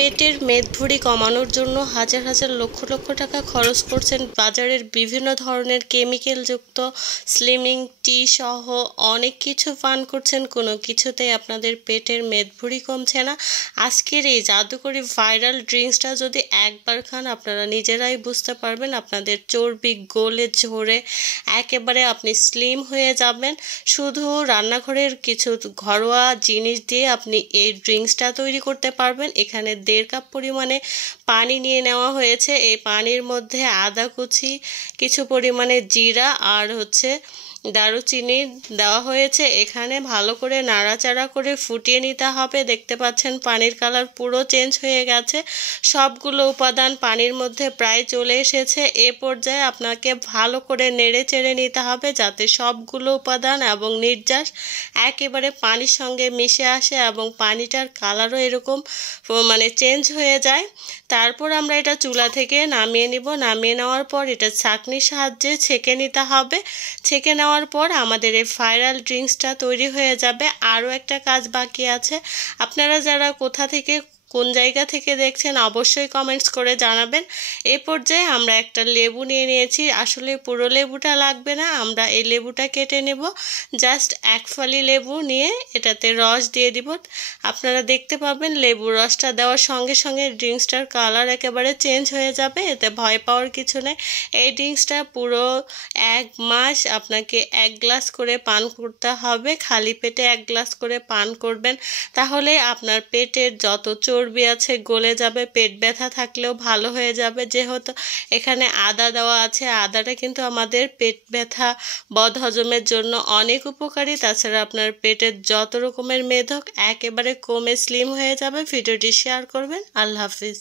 পেটের মেদভুঁড়ি কমানোর জন্য হাজার হাজার লক্ষ লক্ষ টাকা খরচ করছেন, বাজারের বিভিন্ন ধরনের কেমিক্যালযুক্ত স্লিমিং টি সহ অনেক কিছু পান করছেন, কোনো কিছুতেই আপনাদের পেটের মেদভুঁড়ি কমছে না। আজকের এই জাদুকরি ভাইরাল ড্রিঙ্কসটা যদি একবার খান আপনারা নিজেরাই বুঝতে পারবেন আপনাদের চর্বি গলে ঝরে একেবারে আপনি স্লিম হয়ে যাবেন। শুধু রান্নাঘরের কিছু ঘরোয়া জিনিস দিয়ে আপনি এই ড্রিঙ্কসটা তৈরি করতে পারবেন। এখানে 1.5 কাপ পরিমাণে পানি নিয়ে নেওয়া হয়েছে। এই পানির মধ্যে আদা কুচি, কিছু পরিমাণে জিরা আর দারুচিনি দেওয়া হয়েছে। এখানে ভালো করে নাড়াচাড়া করে ফুটিয়ে নিতে হবে। দেখতে পাচ্ছেন পানির কালার পুরো চেঞ্জ হয়ে গেছে, সবগুলো উপাদান পানির মধ্যে প্রায় চলে এসেছে। এ পর্যায়ে আপনাকে ভালো করে নেড়ে চেড়ে নিতে হবে যাতে সবগুলো উপাদান এবং নির্যাস একেবারে পানির সঙ্গে মিশে আসে এবং পানিটার কালারও এরকম চেঞ্জ হয়ে যায়। তারপর আমরা এটা চুলা থেকে নামিয়ে নিব। নামিয়ে নেওয়ার পর এটা ছাঁকনির সাহায্যে ছেঁকে নিতে হবে। ছেঁকে নেওয়ার পর আমাদের এই ভাইরাল ড্রিঙ্কসটা তৈরি হয়ে যাবে। আরও একটা কাজ বাকি আছে, আপনারা যারা কোন জায়গা থেকে দেখছেন অবশ্যই কমেন্টস করে জানাবেন। এই পর্যায়ে আমরা একটা লেবু নিয়ে নিয়েছি। আসলে পুরো লেবুটা লাগবে না, আমরা এই লেবুটা কেটে নেব। জাস্ট 1 ফালি লেবু নিয়ে এটাতে রস দিয়ে দিব। আপনারা দেখতে পাবেন লেবুর রসটা দেওয়ার সঙ্গে সঙ্গে ড্রিঙ্কসটার কালার একেবারে চেঞ্জ হয়ে যাবে। এতে ভয় পাওয়ার কিছু নেই। এই ড্রিঙ্কসটা পুরো 1 মাস আপনাকে 1 গ্লাস করে পান করতে হবে। খালি পেটে 1 গ্লাস করে পান করবেন, তাহলে আপনার পেটের যত চর্বি আছে গলে যাবে। পেট ব্যথা থাকলেও ভালো হয়ে যাবে। যেহেতু এখানে আদা দেওয়া আছে, আদাটা কিন্তু আমাদের পেট ব্যথা বদহজমের জন্য অনেক উপকারী। তাছাড়া আপনার পেটের যত রকমের মেদ হোক একেবারে কমে স্লিম হয়ে যাবে। ভিডিওটি শেয়ার করবেন। আল্লাহ হাফিজ।